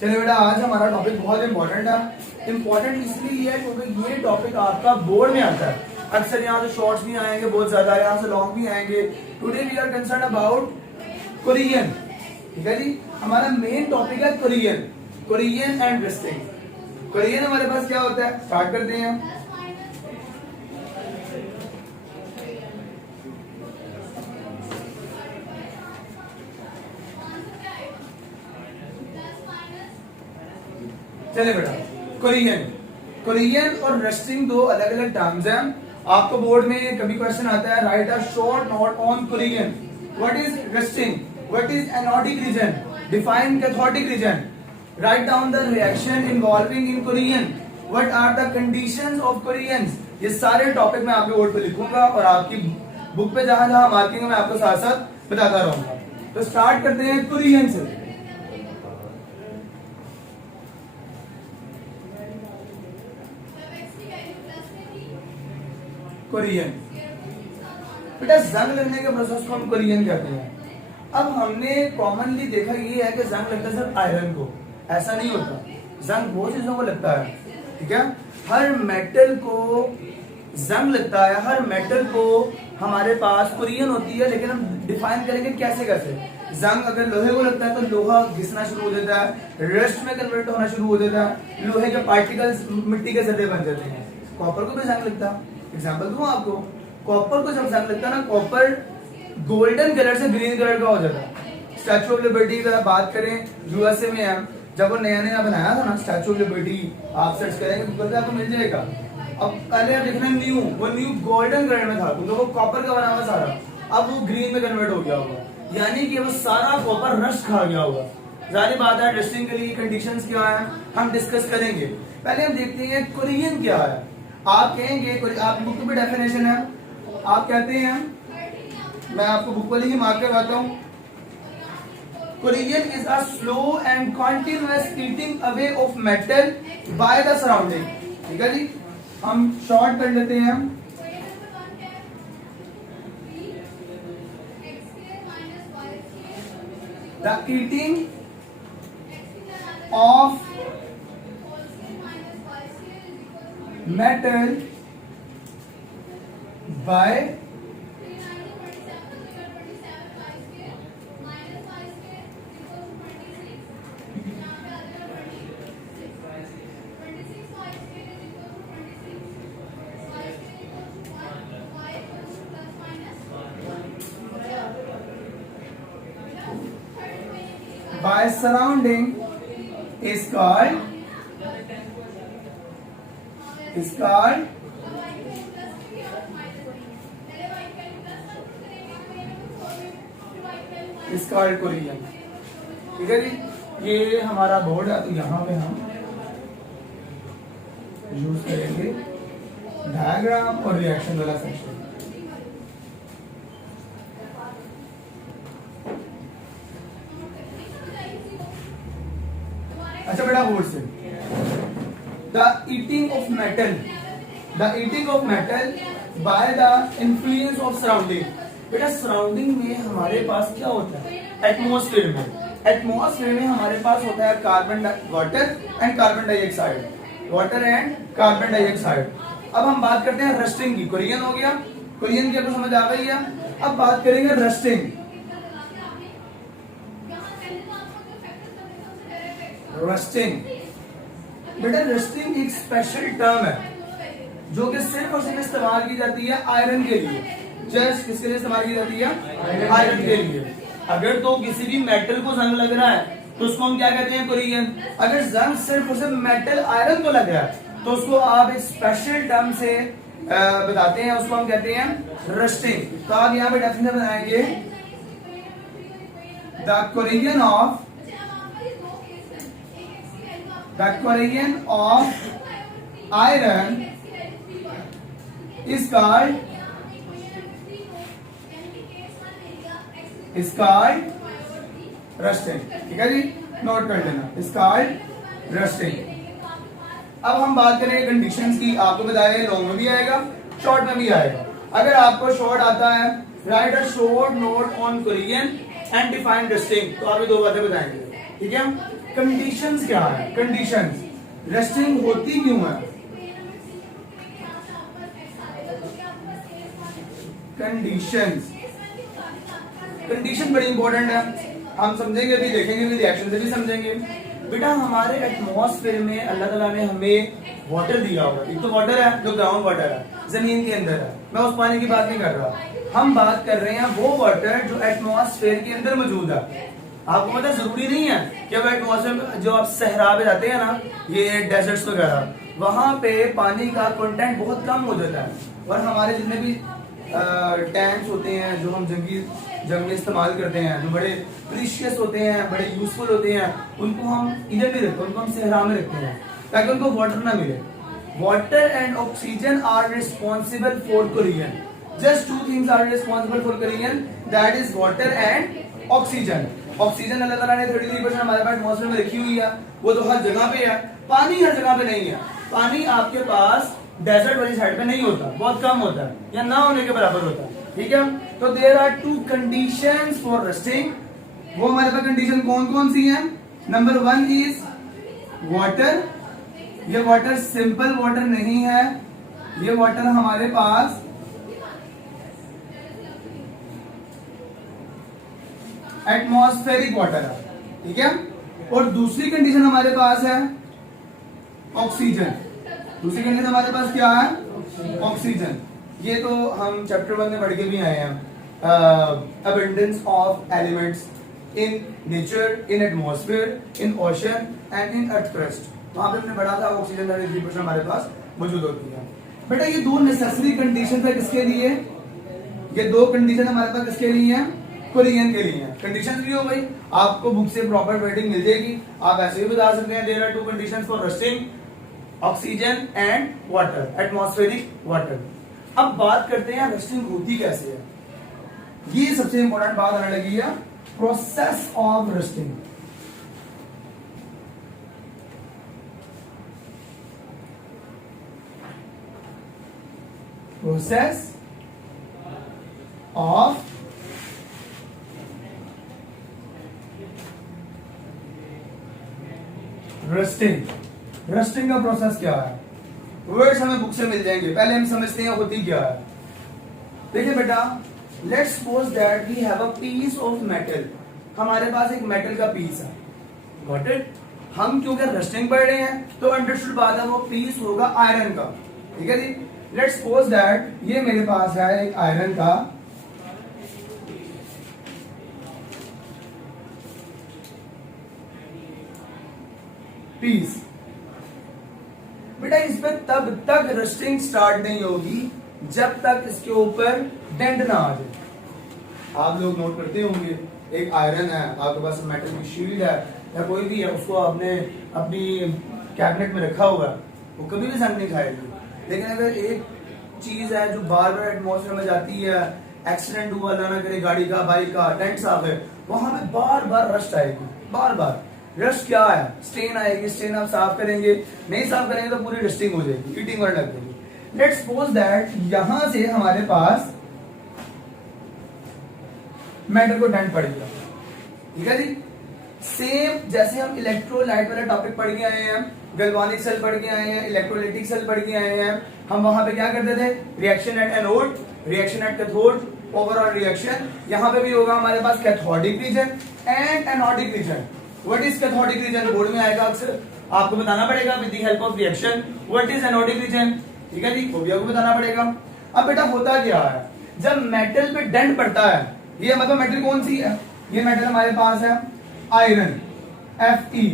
चलिए बेटा, आज हमारा टॉपिक बहुत इंपॉर्टेंट है। इंपॉर्टेंट इसलिए है क्योंकि ये टॉपिक आपका बोर्ड में आता है। अक्सर यहाँ से शॉर्ट्स भी आएंगे, बहुत ज्यादा यहाँ से लॉन्ग भी आएंगे। Today we are concern about corrosion. ठीक है जी, हमारा मेन टॉपिक है corrosion, corrosion and rusting. Corrosion हमारे पास क्या होता है, स्टार्ट करते हैं हम। चलिए बेटा, कोरियन, कोरियन और रेस्टिंग दो अलग अलग टर्म्स हैं। आपको बोर्ड में कभी क्वेश्चन आता है, write a short note on corrosion. What is rusting, what is anodic region, define cathodic region, write down the reaction involving in corrosion, what are the conditions of corrosions. ये सारे topic मैं आपके board पे लिखूंगा और आपकी book पे जहां जहां मार्किंग है मैं आपको साथ साथ बताता रहूंगा। तो स्टार्ट करते हैं कोरियन से। कोरियन बेटा, जंग लगने के प्रोसेस को हम कोरियन कहते हैं। अब हमने कॉमनली देखा ये है कि जंग लगता है सिर्फ आयरन को, ऐसा नहीं होता। जंग बहुत चीजों को लगता है, ठीक है। हर मेटल को जंग लगता है, हर मेटल को हमारे पास कोरियन होती है। लेकिन हम डिफाइन करेंगे कैसे कैसे। जंग अगर लोहे को लगता है तो लोहा घिसना शुरू हो जाता है, रस्ट में कन्वर्ट होना शुरू हो जाता है, लोहे के पार्टिकल्स मिट्टी के जरिए बन जाते हैं। कॉपर को भी जंग लगता है। एग्जाम्पल दूं आपको, कॉपर को जब जंग लगता है ना, कॉपर गोल्डन कलर से ग्रीन कलर का हो जाता है। स्टैचू ऑफ लिबर्टी की बात करें, यूएसए में है, जब वो नया नया बनाया था ना स्टैचू ऑफ लिबर्टी, आप सर्च करेंगे गूगल पे आपको मिल जाएगा। अब पहले आप देखना न्यू, वो न्यू गोल्डन कलर में था क्योंकि वो कॉपर का बना हुआ सारा, अब वो ग्रीन में कन्वर्ट हो गया होगा, यानी कि वो सारा कॉपर रस्ट खा गया होगा। जाहिर बात है रस्टिंग के लिए कंडीशंस क्या है हम डिस्कस करेंगे। पहले हम देखते हैं कोरियन क्या है। आप कहेंगे, आप बुक में डेफिनेशन है, आप कहते हैं, मैं आपको बुक वाली ही मार्क करवाता हूं। Korean is a slow and continuous eating away of metal by the surrounding. ठीक है जी, हम शॉर्ट कर लेते हैं। The eating of metal by surrounding is called Korean. ठीक है जी, ये हमारा बोर्ड है, तो यहाँ पे हम यूज करेंगे डायग्राम और रिएक्शन वाला सेक्शन। अच्छा बेटा, बोर्ड से The eating of metal by the influence of surrounding। बेटा सराउंडिंग में हमारे पास क्या होता है, एटमॉस्फेयर में हमारे पास होता है वाटर एंड कार्बन डाइऑक्साइड। अब हम बात करते हैं रस्टिंग की। कोरियन हो गया, कोरियन की आपको समझ आ गई है। अब बात करेंगे रस्टिंग। बेटा रस्टिंग एक स्पेशल टर्म है जो कि सिर्फ और सिर्फ इस्तेमाल की जाती है आयरन के लिए। जस्ट किसके लिए इस्तेमाल की जाती है, आयरन के लिए। अगर तो किसी भी मेटल को जंग लग रहा है तो उसको हम क्या कहते हैं, कोरियन। अगर जंग सिर्फ और सिर्फ मेटल आयरन को लग रहा है तो उसको आप एक स्पेशल टर्म से बताते हैं, उसको हम कहते हैं रस्टिंग। तो आप यहाँ पे डेफिनेशन बनाएंगे, the Korean of iron is called rusting. ठीक है जी, नोट कर लेना, is called रस्टिंग। अब हम बात करें कंडीशंस की। आपको बताया लॉन्ग में भी आएगा, शॉर्ट में भी आएगा। अगर आपको शॉर्ट आता है, write a short note on Korean and define resting, तो आप ये दो बातें बताएंगे, ठीक है। कंडीशंस क्या है, कंडीशंस रेस्टिंग होती क्यों है, कंडीशंस, कंडीशन बड़ी इंपॉर्टेंट है, हम समझेंगे भी, देखेंगे भी, रिएक्शन से भी समझेंगे। बेटा हमारे एटमॉस्फेयर में अल्लाह ताला ने हमें वाटर दिया हुआ, एक तो वाटर है जो ग्राउंड वाटर है, जमीन के अंदर है, मैं उस पानी की बात नहीं कर रहा, हम बात कर रहे हैं वो वाटर जो एटमॉस्फेयर के अंदर मौजूद है। आपको पता जरूरी नहीं है कि अब एटमॉस्फेयर में जो आप सहरा पे जाते हैं ना, ये डेजर्ट्स वगैरह, वहां पे पानी का कंटेंट बहुत कम हो जाता है, और हमारे जितने भी टैंक्स होते हैं जो हम जंग में इस्तेमाल करते हैं, जो बड़े प्रीशियस होते हैं, बड़े यूजफुल होते हैं, उनको हम इधर नहीं रखते, उनको हम सहरा में रखते हैं ताकि उनको वाटर ना मिले। Water and oxygen are responsible for corrosion, just two things are responsible for corrosion, that is water and oxygen. Oxygen Allah Taala ने 33% हमारे पास एटमॉस्फेयर में रखी हुई है, वो तो हर जगह पे है, पानी हर जगह पे नहीं है, पानी आपके पास डेजर्ट वाली साइड पे नहीं होता, बहुत कम होता है या ना होने के बराबर होता है, ठीक है। तो there are two conditions for rusting, वो हमारे पास कंडीशन कौन कौन सी है। नंबर 1 इज वाटर, ये वाटर सिंपल वाटर नहीं है, ये वाटर हमारे पास एटमॉस्फेरिक वाटर है, ठीक है। और दूसरी कंडीशन हमारे पास है ऑक्सीजन, दूसरी कंडीशन हमारे पास क्या है, ऑक्सीजन। ये तो हम चैप्टर 1 में पढ़ के भी आए हैं, abundance of elements in nature, in atmosphere, in ocean and in earth crust, वहां पे हमने पढ़ा था ऑक्सीजन 33% हमारे पास मौजूद होती है। बेटा ये दो नेसेसरी कंडीशन है किसके लिए, ये दो कंडीशन हमारे पास किसके लिए है, कोरियन के लिए। कंडीशन भी हो गई, आपको बुक से प्रॉपर रेटिंग मिल जाएगी, आप ऐसे भी बता सकते हैं there are two conditions for rusting, oxygen and water, atmospheric water. अब बात करते हैं रेस्टिंग होती कैसे है, ये सबसे इंपॉर्टेंट बात आने लगी है, process of rusting. Process of resting, resting का प्रोसेस क्या है, वर्ड्स हमें बुक से मिल जाएंगे, पहले हम समझते हैं होती क्या है। देखिए बेटा, let's suppose that we have a piece of metal, हमारे पास एक मेटल का पीस है, गॉट इट। हम क्योंकि रेस्टिंग पढ़ रहे हैं तो अंडरस्टूड बात है, वो पीस होगा आयरन का, ठीक है जी। लेट्स सपोज दैट ये मेरे पास है एक आयरन का पीस। बेटा इस पे तब तक रेस्टिंग स्टार्ट नहीं होगी जब तक इसके ऊपर डेंट ना आ जाए। आप लोग नोट करते होंगे, एक आयरन है, आपके पास मेटल की शील्ड है या कोई भी है, उसको आपने अपनी कैबिनेट में रखा हुआ है, वो कभी भी जंग नहीं खाएगी। लेकिन अगर एक चीज है जो बार बार एटमॉस्फेयर में जाती है, एक्सीडेंट हुआ अल्लाह ना करे गाड़ी का, बाइक का, डेंट साफ है, वहां पे बार बार रस्ट आएगी, बार बार। रस्ट क्या है, स्टेन आएगी, स्टेन आप साफ करेंगे, नहीं साफ करेंगे तो पूरी रस्टिंग हो जाएगी, हीटिंग होने लग जाएगी। लेट्स सपोज दैट यहां से हमारे पास मेटल को डेंट पड़ गया, ठीक है जी। सेम जैसे हम इलेक्ट्रोलाइट वाला टॉपिक पढ़ के आए हैं, गैल्वानिक सेल पढ़ के आए हैं, इलेक्ट्रोलाइटिक सेल पढ़ के आए हैं, हम वहां पे क्या करते थे, reaction at anode, reaction at cathode, overall reaction. यहां पे भी होगा हमारे पास cathodic region and anodic region. What is cathodic region, board में आएगा अक्सर, आपको बताना पड़ेगा with the help of reaction. What is anodic region, ठीक है जी, वो भी आपको बताना पड़ेगा। अब बेटा होता क्या है, जब मेटल पे डेंट पड़ता है, ये मतलब मेटल कौन सी है, ये मेटल हमारे पास है iron, Fe,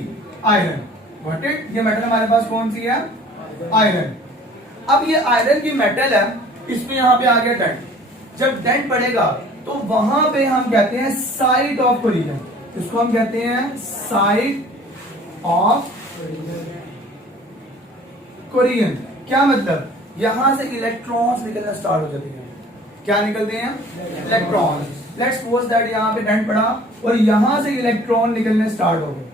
iron, what it, ये मेटल हमारे पास कौन सी है, आयरन। अब ये आयरन की मेटल है, इसमें यहां पे आ गया डेंट, जब डेंट पड़ेगा तो वहां पे हम कहते हैं साइट ऑफ कोलिजन, इसको हम कहते हैं साइट ऑफ कोलिजन। क्या मतलब, यहां से इलेक्ट्रॉन्स निकलना स्टार्ट हो जाते हैं, क्या निकलते हैं, इलेक्ट्रॉन्स। लेट्स सपोज दैट यहां पे डेंट पड़ा और यहां से इलेक्ट्रॉन निकलने स्टार्ट हो गए,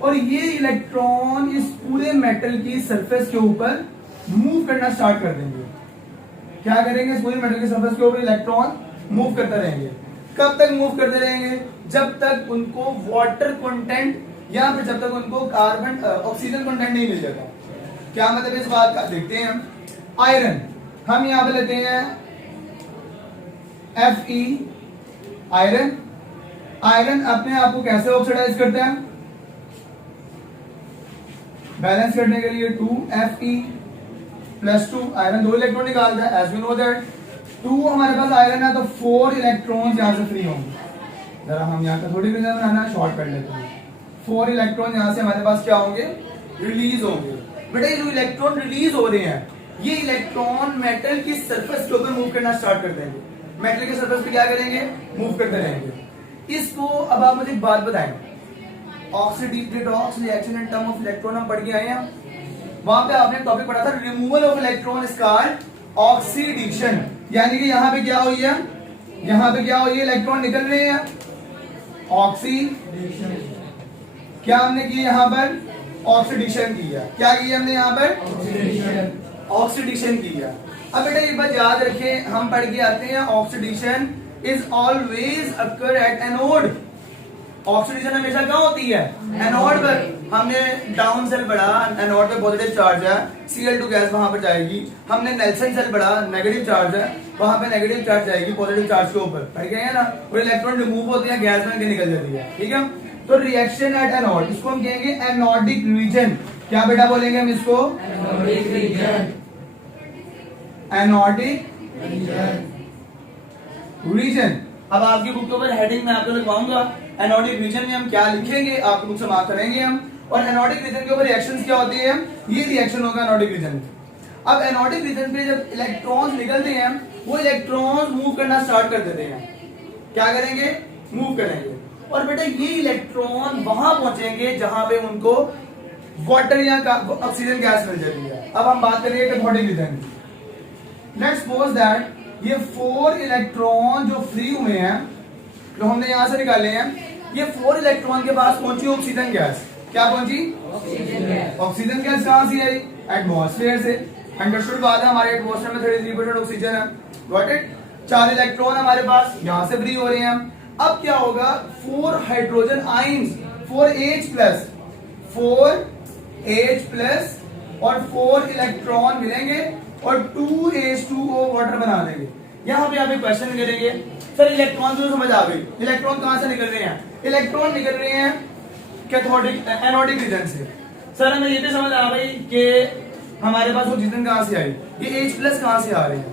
और ये इलेक्ट्रॉन इस पूरे मेटल की सरफेस के ऊपर मूव करना स्टार्ट कर देंगे। क्या करेंगे, इस पूरे मेटल की सरफेस के ऊपर इलेक्ट्रॉन मूव करते रहेंगे। कब तक मूव करते रहेंगे? जब तक उनको वाटर कंटेंट या फिर जब तक उनको कार्बन ऑक्सीजन कंटेंट नहीं मिल जाता। क्या मतलब इस बात का? देखते हैं हम। आयरन हम यहां पे लेते हैं Fe, आयरन। आयरन अपने आप को कैसे ऑक्सीडाइज करता है? बैलेंस करने के लिए 2Fe+2 आयरन 2 इलेक्ट्रॉन निकालता है। एज वी नो दैट 2 हमारे पास आयरन है तो 4 इलेक्ट्रॉन्स यहां से फ्री होंगे। जरा हम यहां का थोड़ी रीजन बनाना है, शॉर्ट कर लेते हैं। 4 इलेक्ट्रॉन यहां से हमारे पास क्या होंगे? रिलीज होंगे। बेटा ये जो इलेक्ट्रॉन रिलीज हो रहे हैं, ये इलेक्ट्रॉन मेटल की सरफेस के ऊपर मूव करना स्टार्ट कर देंगे। मेटल के सरफेस पे क्या करेंगे? मूव करते रहेंगे। इसको अब आप मुझे एक बात बताएं, oxidation reaction in term of electron हम पढ़ के आए हैं। वहां पे आपने टॉपिक पढ़ा था removal of electron is called oxidation. यानी कि यहां पे क्या हुई है? यहां पे क्या हुई है? इलेक्ट्रॉन निकल रहे हैं, ऑक्सीडेशन। क्या हमने किया यहां पर? ऑक्सीडेशन किया। क्या किया हमने यहां पर? ऑक्सीडेशन किया। अब बेटा एक बात याद रखें, हम पढ़ के आते हैं oxidation is always occur at anode. Oxidation हमेशा कहां होती है? एनोड पर। हमने डाउन सेल पढ़ा, एनोड पे पॉजिटिव चार्ज है, Cl2 गैस वहां पर जाएगी। हमने नेल्सन सेल पढ़ा, नेगेटिव चार्ज है, वहां पे नेगेटिव चार्ज जाएगी पॉजिटिव चार्ज के ऊपर। पढ़ गए हैं ना? और इलेक्ट्रॉन रिमूव होते हैं, गैस में निकल जाती है। ठीक है, तो रिएक्शन एट एनोड, इसको हम कहेंगे एनोडिक रीजन। क्या बेटा बोलेंगे हम इसको? Anodic region. Anodic region. अब आपकी बुक के ऊपर हेडिंग में आपको लिखवाऊंगा एनोडिक रीजन में हम क्या लिखेंगे, आपकी बुक से मार्क करेंगे हम। और एनोडिक रीजन के ऊपर रिएक्शंस क्या होती है? ये रिएक्शन होगा एनोडिक रीजन में। अब एनोडिक रीजन पे जब इलेक्ट्रॉन्स निकलते हैं, वो इलेक्ट्रॉन्स मूव करना स्टार्ट कर देते हैं। क्या करेंगे? मूव करेंगे। और बेटा ये इलेक्ट्रॉन वहां पहुंचेंगे जहां पे उनको वाटर या ऑक्सीजन गैस मिल जाती है। अब हम बात करेंगे कैथोडिक रीजन की। लेट्स सपोज दैट ये 4 इलेक्ट्रॉन जो फ्री हुए हैं, जो हमने यहां से निकाले हैं, ये 4 इलेक्ट्रॉन के पास पहुंची ऑक्सीजन गैस। क्या पहुंची? ऑक्सीजन गैस कहां से आई? एटमॉस्फेयर से। अंडरस्टूड बात है, हमारे एटमॉस्फेयर में 33% ऑक्सीजन है। Got it? 4 इलेक्ट्रॉन हमारे पास यहां से फ्री हो रहे हैं। अब क्या होगा? 4 हाइड्रोजन आइंस, 4H+ और 4 इलेक्ट्रॉन मिलेंगे और 2H2O वाटर बना देंगे। यहां पे आप एक क्वेश्चन करेंगे, सर इलेक्ट्रॉन तो समझ आ गई, इलेक्ट्रॉन कहां से निकल रहे हैं? इलेक्ट्रॉन निकल रहे हैं कैथोडिक एनोडिक रीजन से। सर हमें ये भी समझ आ गई कि हमारे पास ऑक्सीजन कहां से आई, ये H+ कहां से आ रहे हैं,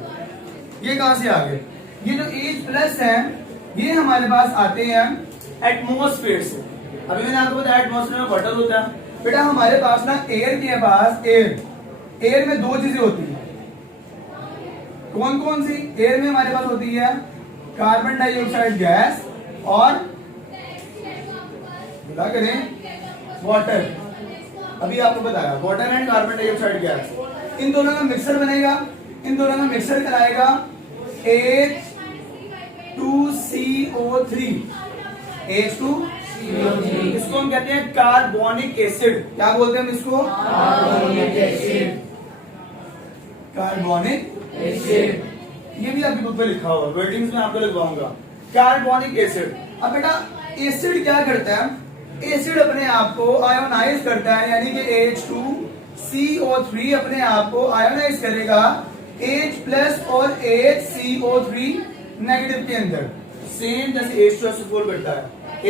ये कहां से आ गए? ये जो H+ है ये हमारे पास आते हैं एटमॉस्फेयर से। अभी मैंने आपको बताया एटमॉस्फेयर में वाटर होता है। बेटा हमारे पास ना एयर के पास एयर में 2 चीजें होती हैं। कौन कौन सी? एयर में हमारे पास होती है कार्बन डाइऑक्साइड गैस और क्या करें? वाटर। अभी आपको बताया water and carbon dioxide gas, इन दोनों का मिक्सर बनेगा। इन दोनों का मिक्सर कराएगा H2CO3। इसको हम कहते हैं कार्बोनिक एसिड। क्या बोलते हैं हम इसको? Carbonic acid. कार्बोनिक एसिड, ये भी आपकी बुक पे लिखा हुआ, वर्डिंग्स में आपको लिखवाऊंगा। Carbonic acid. अब बेटा एसिड क्या करता है? एसिड अपने आप को आयोनाइज करता है, यानी कि H2CO3 अपने आप को आयोनाइज करेगा H+ और HCO3 नेगेटिव के अंदर, सेम जैसे H2SO4 करता है।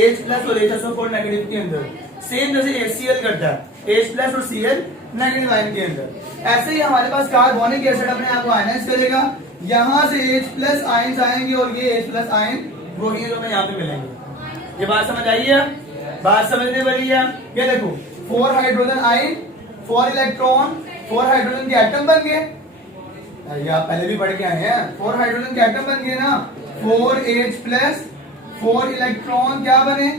H+ और HSO4 नेगेटिव के अंदर, सेम जैसे HCl करता है, H+ और Cl नेगेटिव आयन के अंदर। ऐसे ही हमारे पास कार्बोनिक एसिड अपने आप को आयनाइज करेगा, यहां से H+ आयंस आएंगे और ये H+ आयन वो ही जो यहाँ पे मिलेंगे। ये बात समझ आई है? बात समझने वाली है। ये देखो 4 हाइड्रोजन आयन, 4 इलेक्ट्रॉन, 4 हाइड्रोजन के एटम बन गए। ये आप पहले भी पढ़ के आए हैं, 4 हाइड्रोजन के एटम बन गए ना। 4H+, 4 इलेक्ट्रॉन क्या बने?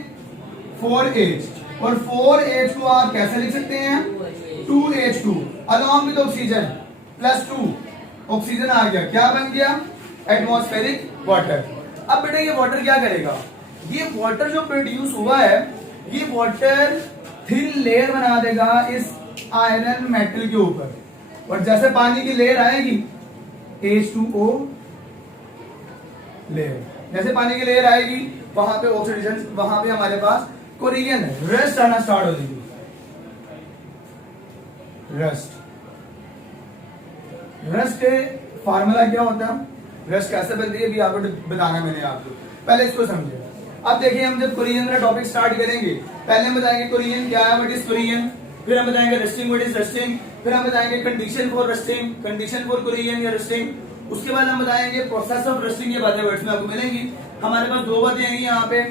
4H। और 4H को आप कैसे लिख सकते हैं? 2H2 along with oxygen +2 oxygen आ गया, क्या बन गया? Atmospheric water. अब बेटा ये वाटर क्या करेगा? ये वाटर जो प्रोड्यूस हुआ है, ये वाटर थिन लेयर बना देगा इस आयरन मेटल के ऊपर, और जैसे पानी की लेयर आएगी H2O लेयर, जैसे पानी की लेयर आएगी वहां पे ऑक्सीडेशन, वहां पे हमारे पास कोरियन रस्ट आना स्टार्ट हो जाएगी। रस्ट, रस्ट के फार्मूला क्या होता है, रस्ट कैसे बनती है भी आपको बताना मैंने आपको, पहले इसको समझे। अब देखिए हम जब कोरियन का टॉपिक स्टार्ट करेंगे, पहले हम बताएंगे कोरियन क्या है, व्हाट इज कोरियन, फिर हम बताएंगे रस्टिंग, व्हाट इज रस्टिंग, फिर हम बताएंगे condition for rusting, condition for Korean या रस्टिंग, उसके बाद हम बताएंगे प्रोसेस ऑफ रस्टिंग। ये बातें वर्ड्स में आपको मिलेंगी। हमारे पास दो बातें आएंगी यहाँ पे,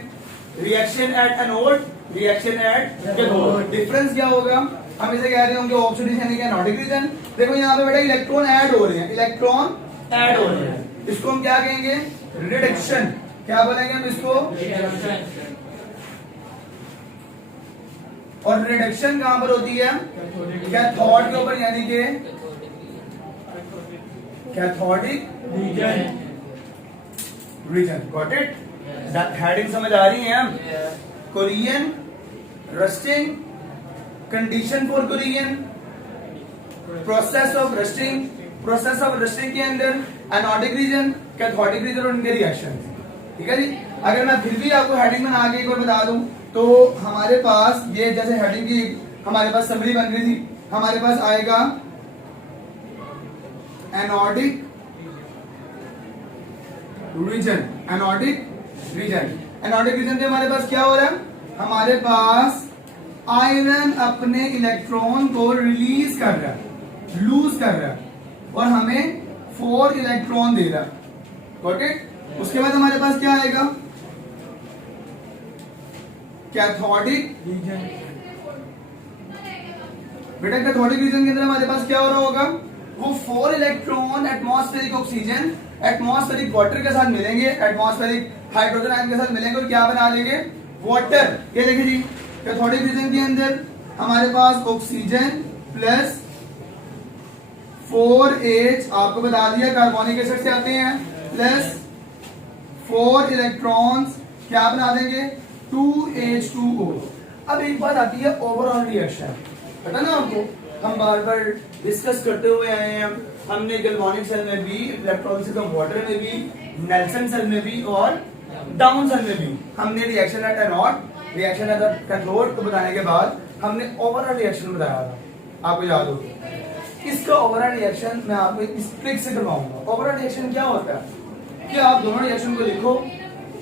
reaction at anode, reaction at cathode. Difference क्या होगा, हम इसे कह रहे होंगे ऑक्सीडेशन यानी कि एनोडिक रीजन। देखो यहाँ पे बेटा इलेक्ट्रॉन ऐड हो रहे हैं, इलेक्ट्रॉन ऐड हो रहे हैं, इसको हम क्या कहेंगे, रिडक्शन। क्या बोलेंगे हम इसको, और रिडक्शन कहां पर होती है, कैथोड के ऊपर, यानी कि cathodic region. Got it, heading समझ आ रही है हम, corrosion, rusting, condition for corrosion, process of rusting, process of rusting के अंदर एनोडिक रीजन, कैथोडिक रीजन और उनके रिएक्शन। ठीक है जी। अगर मैं फिर भी आपको हेडिंग बना के एक बार बता दूं तो हमारे पास ये जैसे हेडिंग की हमारे पास समरी बन रही थी, हमारे पास आएगा anodic region, anodic region. Anodic region से हमारे पास क्या हो रहा है, हमारे पास आयरन अपने इलेक्ट्रॉन को रिलीज कर रहा है, लूज कर रहा है, और हमें 4 इलेक्ट्रॉन दे रहा है। Got it. उसके बाद हमारे पास क्या आएगा, कैथोडिक रीजन। बेटा कैथोडिक रीजन के अंदर हमारे पास क्या हो रहा होगा, वो 4 electron atmospheric oxygen, atmospheric water के साथ मिलेंगे, एटमॉस्फेरिक हाइड्रोजन आयन के साथ मिलेंगे और क्या बना लेंगे, वाटर। ये देखिए जी, कैथोडिक रीजन के अंदर हमारे पास ऑक्सीजन प्लस 4H, आपको बता दिया कार्बोनिक एसिड से आते हैं, प्लस 4 इलेक्ट्रॉन्स क्या बना देंगे, 2H2O। अब एक बात आती है ओवरऑल रिएक्शन, पता ना आपको, हम बार बार डिस्कस करते हुए आए हैं, हमने गैल्वेनिक सेल में भी, इलेक्ट्रॉन से कम वाटर में भी, नेल्सन सेल में भी और डाउन सेल में भी हमने reaction at anode, reaction at cathode को बताने के बाद हमने ओवरऑल रिएक्शन बताया था, आपको याद हो। इसका ओवरऑल रिएक्शन मैं आपको इस ट्रिक से करवाऊंगा। ओवरऑल रिएक्शन क्या होता है कि आप दोनों रिएक्शन को लिखो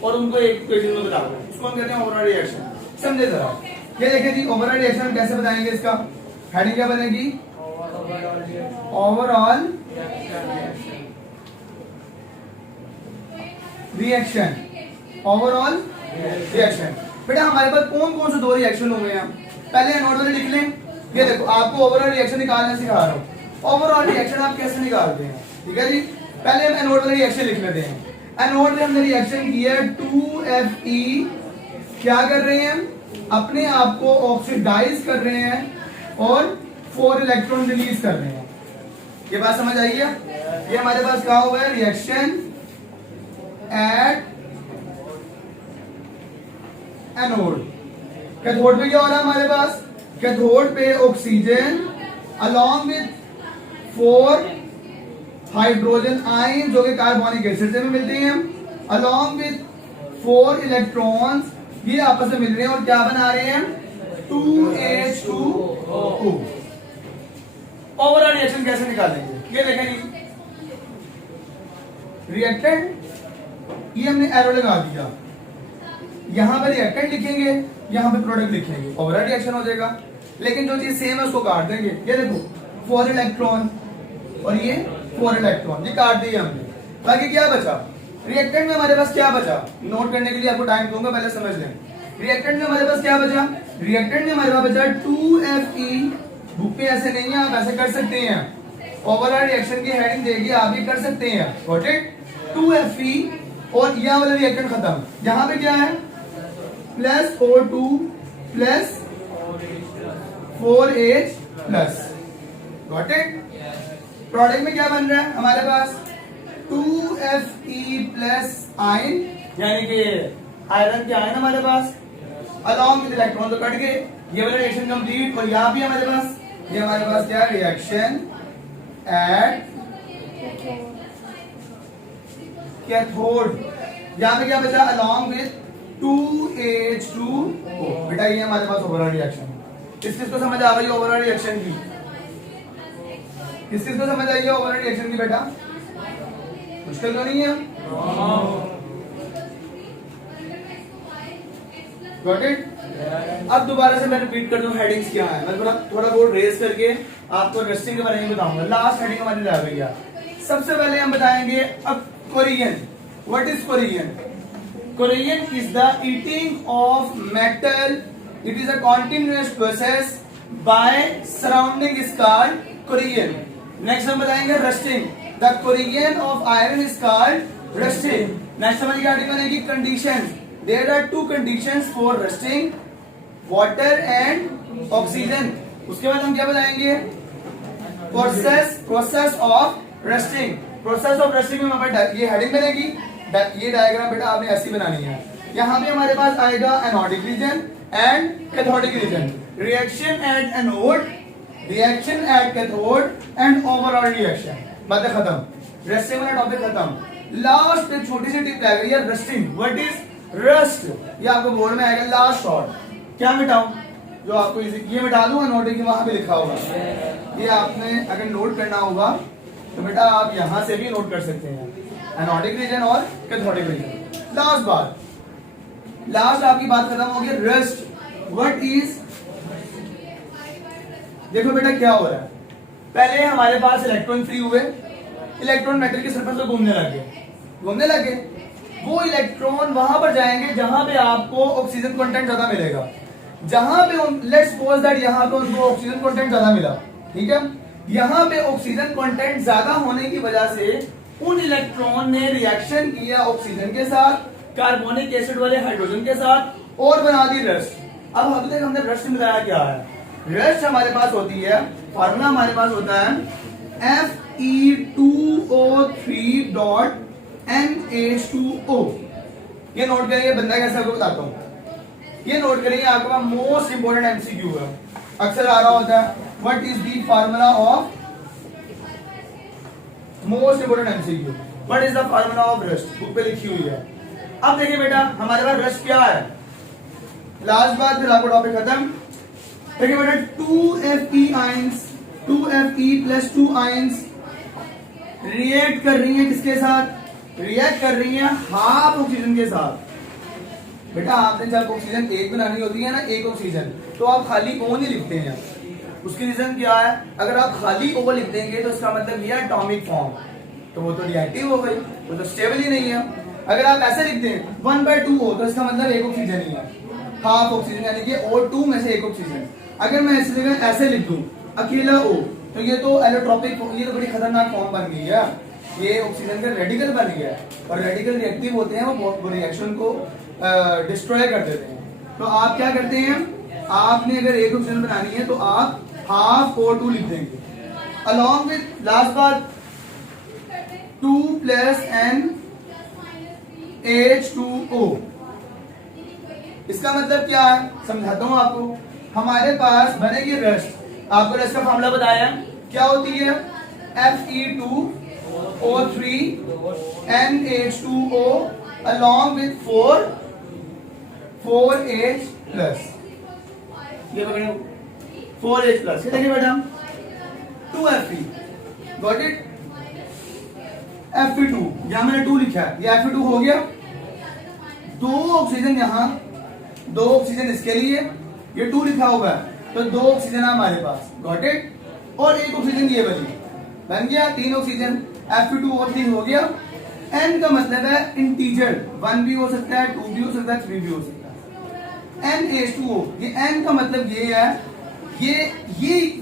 और उनको एक इक्वेशन में बता दो, इसको हम कहते हैं ओवरऑल रिएक्शन। समझे जरा, ये देखिए जी ओवरऑल रिएक्शन कैसे बताएंगे, इसका हेडिंग क्या बनेगी, ओवरऑल रिएक्शन, ओवरऑल रिएक्शन। बेटा हमारे पास कौन कौन से 2 रिएक्शन हुए हैं, पहले एनोड वाले लिख लें। ये देखो आपको ओवरऑल रिएक्शन निकालना सिखा रहा हूँ। ओवरऑल रिएक्शन आप कैसे निकालते हैं, ठीक है जी। पहले हम एनोड वाले रिएक्शन लिख लेते हैं। एनोड में हमने रिएक्शन किया 2Fe, क्या कर रहे हैं, अपने आप को ऑक्सीडाइज कर रहे हैं और 4 इलेक्ट्रॉन रिलीज कर रहे हैं। ये बात समझ आई है। ये हमारे पास क्या हुआ है, रिएक्शन एट एनोड। कैथोड पे क्या हो रहा है हमारे पास, कैथोड पे oxygen along with 4 hydrogen ion जो कि कार्बोनिक एसिड से भी मिलते हैं, अलॉन्ग विथ 4 इलेक्ट्रॉन्स, ये आपस में मिल रहे हैं और क्या बना रहे हैं, 2H2O। ओवरऑल रिएक्शन कैसे निकालेंगे, ये देखें जी, रिएक्टेंट ये हमने एरो लगा दिया, यहां पर रिएक्टेंट लिखेंगे, यहां पे प्रोडक्ट लिखेंगे, ओवरऑल रिएक्शन हो जाएगा। लेकिन जो चीज सेम है उसको काट देंगे। ये देखो 4 इलेक्ट्रॉन और ये 4 इलेक्ट्रॉन, ये काट दिए हमने, बाकी क्या बचा, रिएक्टेंट में हमारे पास क्या बचा, नोट करने के लिए आपको टाइम दूंगा, पहले समझ लें। रिएक्टेंट में हमारे पास क्या बचा, रिएक्टेंट में हमारे पास बचा 2Fe। बुक पे ऐसे नहीं है, आप ऐसे कर सकते हैं, ओवरऑल रिएक्शन की हेडिंग देगी, आप ये कर सकते हैं। गॉट इट, 2Fe और यह वाला रिएक्टेंट खत्म। यहां पे क्या है, plus O2 plus 4H plus. Got it. Product में क्या बन रहा है हमारे पास, 2Fe प्लस आयन, यानी कि आयरन के आयन हमारे पास, अलॉन्ग विद इलेक्ट्रॉन तो कट गए, ये वाला रिएक्शन कंप्लीट। और यहां भी हमारे पास, ये हमारे पास क्या है, रिएक्शन एट कैथोड। यहाँ पे क्या बचा, along with 2H2O। बेटा ये हमारे पास ओवरऑल रिएक्शन है। किस किस को समझ आ गई ओवरऑल रिएक्शन की? किस किस को समझ आई है ओवरऑल रिएक्शन की बेटा? मुश्किल तो नहीं है? Got it? अब दोबारा से मैं रिपीट कर दूं हेडिंग्स क्या है। मैं थोड़ा बोर्ड रेज करके आपको रेस्टिंग के बारे में बताऊंगा। लास्ट हेडिंग हमारी रह गई है। सबसे पहले हम बताएंगे अब corrosion. What is corrosion? Corrosion is the eating of metal. It is a continuous process by surrounding is called corrosion. Next हम बताएंगे rusting. The corrosion of iron is called rusting. Next हमारी गाड़ी बनेगी condition. There are two conditions for rusting, water and oxygen. उसके बाद हम क्या बताएंगे? Process of rusting. Process of rusting में हमारे ये हेडिंग बनेगी। ये डायग्राम बेटा आपने ऐसी बनानी है। यहाँ पे हमारे पास आएगा anodic region and cathodic region. Reaction at anode, reaction at cathode and overall reaction. बातें खत्म, रस्टिंग वाला टॉपिक खत्म। लास्ट एक छोटी सी टिप रह गई है, रस्टिंग। What is rust? ये आपको बोर्ड में आएगा लास्ट शॉर्ट। क्या मिटाऊं? जो आपको ये मिटा दूंगा नोट की वहां पे लिखा होगा। ये आपने अगर नोट करना होगा तो बेटा आप यहां से भी नोट कर सकते हैं, एनोडिक रीजन और कैथोडिक रीजन। लास्ट आपकी बात खत्म होगी, रस्ट। What is? देखो बेटा क्या हो रहा है, पहले हमारे पास इलेक्ट्रॉन फ्री हुए, इलेक्ट्रॉन मेटल के सरफेस पर घूमने लगे। वो इलेक्ट्रॉन वहां पर जाएंगे जहां पे आपको ऑक्सीजन कंटेंट ज्यादा मिलेगा। जहां पे लेट्स सपोज दैट यहां पे उनको ऑक्सीजन कंटेंट ज्यादा मिला, ठीक है। यहां पे ऑक्सीजन कंटेंट ज्यादा होने की वजह से उन इलेक्ट्रॉन ने रिएक्शन किया ऑक्सीजन के साथ, कार्बोनिक एसिड वाले हाइड्रोजन के साथ और बना दी रस्ट। अब अभी तक हमने रस्ट मिलाया क्या है? रस्ट हमारे पास होती है, फार्मूला हमारे पास होता है Fe2O3.NH2O। ये नोट करेंगे, बंदा कैसे आपको बताता हूं। ये नोट करेंगे, आपका मोस्ट इंपोर्टेंट एमसीक्यू है, अक्सर आ रहा होता है। What is the formula of most important MCQ? What is the formula of rust? Book पे लिखी हुई है। अब देखिए बेटा हमारे पास रस्ट क्या है, लास्ट बात, फिर आपको टॉपिक खत्म। देखिए बेटा 2Fe ions, 2Fe plus 2 ions react कर रही है किसके साथ? रिएक्ट कर रही है हाफ ऑक्सीजन के साथ। बेटा आपने जब ऑक्सीजन एक बनानी होती है ना, एक ऑक्सीजन, तो आप खाली O नहीं लिखते हैं। उसकी रीजन क्या है? अगर आप खाली O लिख देंगे तो इसका मतलब ये एटॉमिक फॉर्म, तो वो तो रिएक्टिव हो गई, वो तो स्टेबल ही नहीं है। अगर आप ऐसे लिखते हैं 1/2O, तो इसका मतलब एक ऑक्सीजन ही है, हाफ ऑक्सीजन, यानी कि O2 में से एक ऑक्सीजन। अगर मैं इस जगह ऐसे लिख दूं अकेला O, तो ये तो एलोट्रोपिक, ये तो बड़ी खतरनाक फॉर्म बन गई है। ये ऑक्सीजन का रेडिकल बन गया है, और रेडिकल रिएक्टिव होते हैं, वो रिएक्शन को डिस्ट्रॉय कर देते हैं। तो आप क्या करते हैं, आपने अगर एक ऑक्सीजन बनानी है तो आप हाफ O2 लिख देंगे, अलॉन्ग विद लास्ट बात 2 प्लस NH2O। इसका मतलब क्या है, समझाता हूं आपको। हमारे पास बनेगी रस्ट। आपको रस्ट का फॉर्मूला बताया क्या होती है? Fe2O3 NH2O along with 4H plus. ये पकड़ो 4H प्लस। ये देखिए बेटा 2Fe, गॉट इट। Fe2, यहां मैंने 2 लिखा है, ये Fe2 हो गया। 2 ऑक्सीजन यहां, 2 ऑक्सीजन इसके लिए, ये 2 लिखा हुआ है, तो 2 ऑक्सीजन हमारे पास, गॉट इट। और एक ऑक्सीजन ये बन गया, 3 ऑक्सीजन, Fe2O3 हो गया। N का मतलब है इंटीजर, 1 भी हो सकता है, 2 भी हो सकता है, 3 भी हो सकता है। NH2O, ये N का मतलब ये है, ये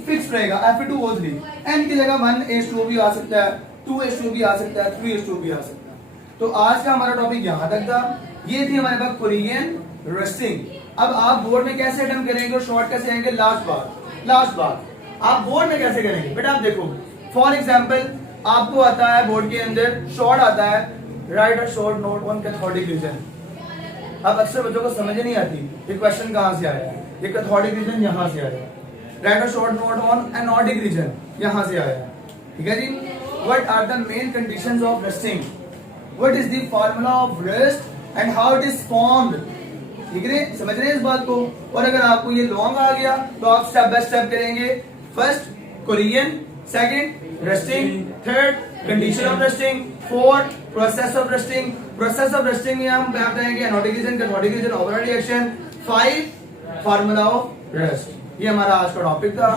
फिक्स रहेगा Fe2O3। N की जगह 1H2O भी आ सकता है, 2H2O भी आ सकता है, 3H2O भी आ सकता है। तो आज का हमारा टॉपिक यहां तक था। ये थी हमारे पास कोरियन रस्टिंग। अब आप बोर्ड में कैसे अटेम्प्ट करेंगे और शॉर्ट कैसे आएंगे? लास्ट बात आप बोर्ड में कैसे करेंगे बेटा? आप देखो, फॉर एग्जांपल आपको आता है बोर्ड के अंदर शॉर्ट आता है, write a short note on cathodic region. अब अक्सर बच्चों को समझ नहीं आती ये क्वेश्चन कहां से आया है। ये कैथोडिक रीजन यहां से आया, write a short note on anodic region यहां से आया, ठीक है जी। What are the main conditions of rusting? What is the formula of rust and how it is formed. ठीक है, समझ रहे हैं इस बात को। और अगर आपको ये लॉन्ग आ गया तो आप स्टेप बाय स्टेप करेंगे। First corrosion, second rusting, third condition of rusting, fourth process of rusting. Process of rusting में हम बात करेंगे anodic region, cathodic region, overall reaction, 5 formula of rust. ये हमारा आज का टॉपिक था।